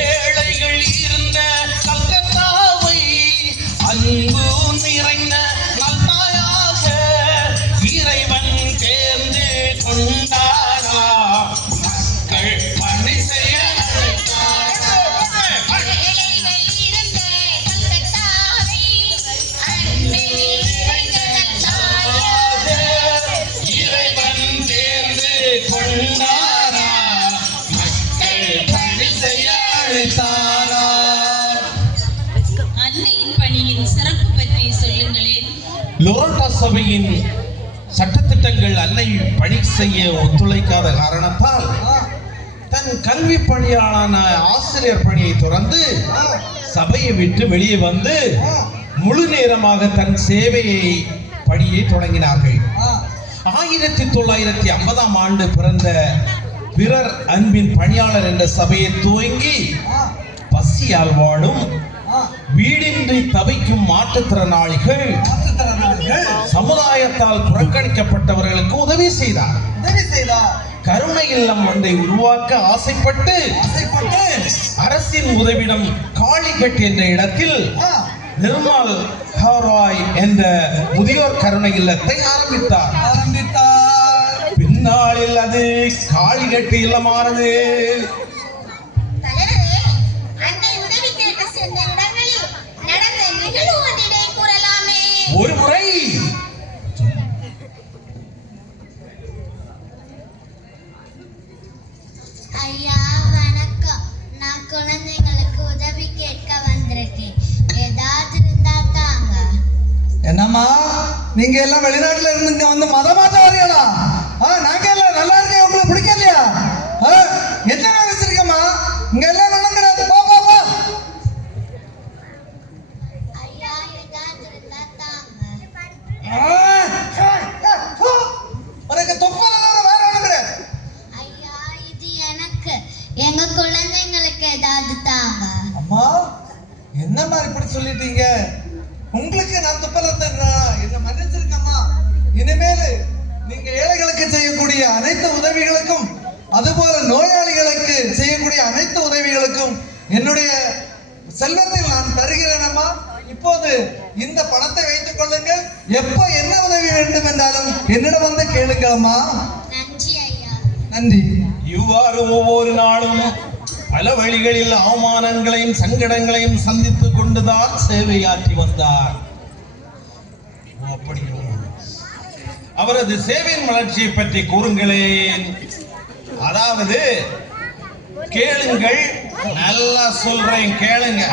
ஏழைகள் இருந்த கல்கத்தாவை அன்பு நிறைந்த நல்தாயாக இறைவன் தேர்ந்து கொண்டாரா. மக்கள் பணி செய்ய இறைவன் தேர்ந்து கொண்டாரா. மக்கள் பணி செய்ய அன்னையின் பணியின் சிறப்பு பற்றி சொல்லுங்களேன். லோரண்டா சபையின் சட்டத்திட்டங்கள் அன்னை பணி செய்ய ஒத்துழைக்காத காரணத்தால் தன் கல்வி பணியாளான ஆசிரியர் பணியை தொடர்ந்து சபையை விட்டு வெளியே வந்து முழு நேரமாக தன் சேவையை பணியை தொடங்கினார்கள். 1950ஆம் ஆண்டு பிறந்த பிறர் அன்பின் பணியாளர் என்ற சபையை துவங்கி பசியால் வாடும் வீடின்றி தவிக்கும் மாற்றுத்திறனாளிகள் சமுதாயத்தால் புறக்கணிக்கப்பட்டவர்களுக்கு உதவி செய்தார். கருணை இல்லம் ஒன்றை உருவாக்க ஆசைப்பட்டு அரசின் உதவிடம் காளிகட் என்ற இடத்தில் நிர்மல் ஹராய் என்ற முதியோர் கருணை இல்லத்தை ஆரம்பித்தார். பின்னாளில் அது காளிகட் இல்லமானது. ஒரு முறை ஐயா வணக்கம், நான் குழந்தைங்களுக்கு உதவி கேட்க வந்திருக்கேன். ஏதாவது இருந்தா தாங்க. என்னம்மா நீங்க எல்லாம் வெளிநாட்டுல இருந்து இங்க வந்து மதமாத்த வரீங்களா? நாங்க எல்லாம் நல்லா இருக்கேன், உங்களுக்கு பிடிக்கலையா? என்ன நினைச்சிருக்கம்மா? இங்க எல்லாம் நடந்துடாது. போ போ போ. ஐயா ஏதாவது இருந்தா தாங்க. உனக்கு தொப்பல வேற ஒண்ணுங்கிற. ஐயா இது எனக்கு, எங்க குழந்தைங்களுக்கு ஏதாவது தாங்க. அம்மா என்னம்மா இப்படி சொல்லிட்டீங்க? உங்களுக்கு நான் துப்பல என்ன மன்னிச்சிருக்கம்மா. இனிமேல் நீங்க ஏழைகளுக்கு செய்யக்கூடிய அனைத்து உதவிகளுக்கும் அதுபோல நோயாளிகளுக்கு செய்யக்கூடிய அனைத்து உதவிகளுக்கும் என்னுடைய செல்வத்தில் நான் தருகிறேன் அம்மா. இப்போது இந்த பணத்தை வைத்துக் கொள்ளுங்கள். எப்ப என்ன உதவி வேண்டும் என்றாலும் என்னிடம் வந்து கேளுங்கள் அம்மா. நன்றி ஐயா. நன்றி. இவ்வாறு ஒவ்வொரு நாளும் பல வழிகளில் அவமானங்களையும் சங்கடங்களையும் சந்தித்துக் கொண்டுதான் சேவையாற்றி வந்தார். அவரது சேவையின் வளர்ச்சியை பற்றி கூறுங்களேன். அதாவது கேளுங்கள், நல்லா சொல்றேன் கேளுங்க.